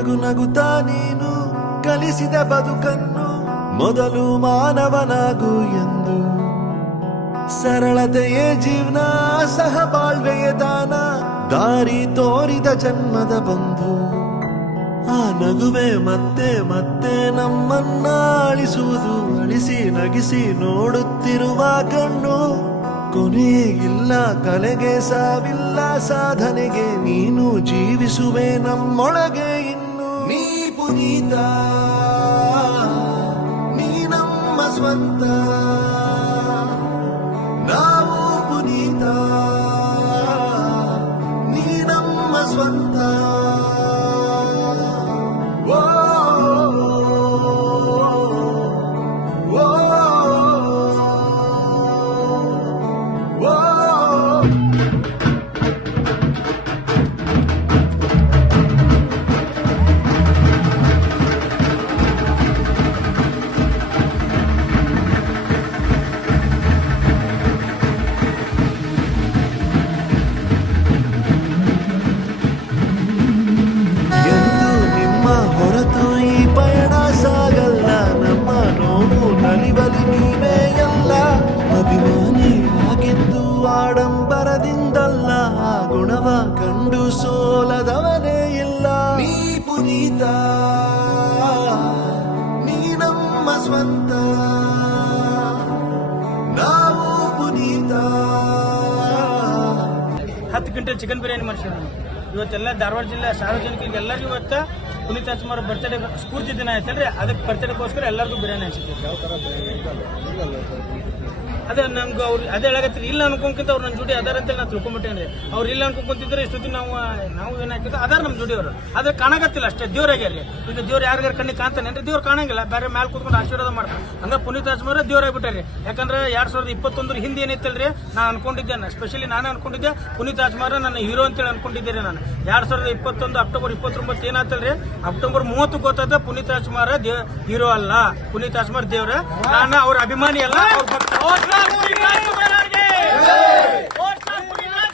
ನಗು ನಗುತ್ತಾ ನೀನು, ಕಲಿಸಿದ ಬದುಕನ್ನು ಮೊದಲು ಮಾನವನಾಗು ಎಂದು. ಸರಳತೆಯೇ ಜೀವನ ಸಹಬಾಳ್ವೆಯ ದಾನ, ದಾರಿ ತೋರಿದ ಜನ್ಮದ ಬಂಧು. ಆ ನಗುವೆ ಮತ್ತೆ ಮತ್ತೆ ನಮ್ಮನ್ನ ಅಳಿಸುವುದು ಅಳಿಸಿ ನಗಿಸಿ ನೋಡುತ್ತಿರುವ ಕಣ್ಣು. ಕೊನೆಯಿಲ್ಲ ಕಲೆಗೆ ಸಾವಿಲ್ಲ, ಸಾಧನೆಗೆ ನೀನು ಜೀವಿಸುವೆ ನಮ್ಮೊಳಗೆ ಪುನೀತ ನೀ ನಮ್ಮ ಸ್ವಂತ. ಪುನೀತ, ನೀ ನಮ್ಮ ಸ್ವಂತ. ನಾವು ಹತ್ತು ಗಂಟೆ ಚಿಕನ್ ಬಿರಿಯಾನಿ ಮಾಡಿಸಿದ್ರು. ಇವತ್ತೆಲ್ಲ ಧಾರವಾಡ ಜಿಲ್ಲೆ ಸಾರ್ವಜನಿಕರಿಗೆ ಎಲ್ಲರಿಗೂ ಇವತ್ತು ಪುನೀತ್ ರಾಜ್ಕುಮಾರ್ ಬರ್ತ್ಡೇ ಸ್ಫೂರ್ತಿ ದಿನ ಆಯ್ತಲ್ರಿ ಅದಕ್ಕೆ ಬರ್ತ್ಡೇಗೋಸ್ಕರ ಎಲ್ಲರಿಗೂ ಬಿರಿಯಾನಿ ಹಂಚಿದ್ದೀವಿ ಅದೇ ನಮ್ಗೆ ಅವ್ರು ಅದೇ ಹೇಳಕತ್ತೀರಿ ಇಲ್ಲ ಅನ್ಕೊಂಕಿಂತ ಅವ್ರು ನನ್ನ ಜೋಡಿ ಅದಾರ ಅಂತ ನಾನು ತಿಳ್ಕೊಂಬಿಟ್ಟೇನ್ರಿ. ಅವ್ರು ಇಲ್ಲ ಅನ್ಕೊಂತಿದ್ರೆ ಇಷ್ಟೊತ್ತಿ ನಾವು ನಾವು ಏನಾಗ್ತದೆ ಅದಾರ ನಮ್ಮ ಜೋಡಿ ಅವರು ಆದ್ರೆ ಕಾಣಕತ್ತಿಲ್ಲ ಅಷ್ಟೇ. ದೇವ್ರಾಗ್ಯಾರಿ ಈಗ ದೇವ್ರು ಯಾರ್ಯಾರು ಕಣ್ಣಿಗೆ ಕಾಣ್ತಾನೆ ದೇವ್ರು ಕಾಣಂಗಿಲ್ಲ. ಬೇರೆ ಮೇಲೆ ಕೂತ್ಕೊಂಡು ಆಶೀರ್ವಾದ ಮಾಡ್ತಾರೆ. ಹಂಗ ಪುನೀತ್ ರಾಜ್ಕುಮಾರ್ ದೇವ್ರಾಗ್ಬಿಟ್ಟಾರೆ ಯಾಕಂದ್ರೆ ಎರಡ್ ಸಾವಿರದ ಇಪ್ಪತ್ತೊಂದ್ರ ಹಿಂದೆ ಏನೈತಲ್ರಿ ನಾನು ಅನ್ಕೊಂಡಿದ್ದೆ ಸ್ಪೆಷಲಿ ನಾನು ಅನ್ಕೊಂಡಿದ್ದೆ. ಪುನೀತ್ ರಾಜ್ಮಾರ ನನ್ನ ಹೀರೋ ಅಂತೇಳಿ ಅನ್ಕೊಂಡಿದ್ದೆ ರೀ ನಾನು. ಎರಡ್ ಸಾವಿರದ ಇಪ್ಪತ್ತೊಂದು ಅಕ್ಟೋಬರ್ ಇಪ್ಪತ್ತೊಂಬತ್ತು ಏನಾತಲ್ರಿ? ಅಕ್ಟೋಬರ್ ಮೂವತ್ತು ಗೊತ್ತದ? ಪುನೀತ್ ರಾಜ್ಕುಮಾರ್ ಹೀರೋ ಅಲ್ಲ. ಪುನೀತ್ ರಾಜ್ಕುಮಾರ್ ದೇವ್ರ. ನಾನು ಅವ್ರ ಅಭಿಮಾನಿ ಅಲ್ಲ, ಅವ್ರ!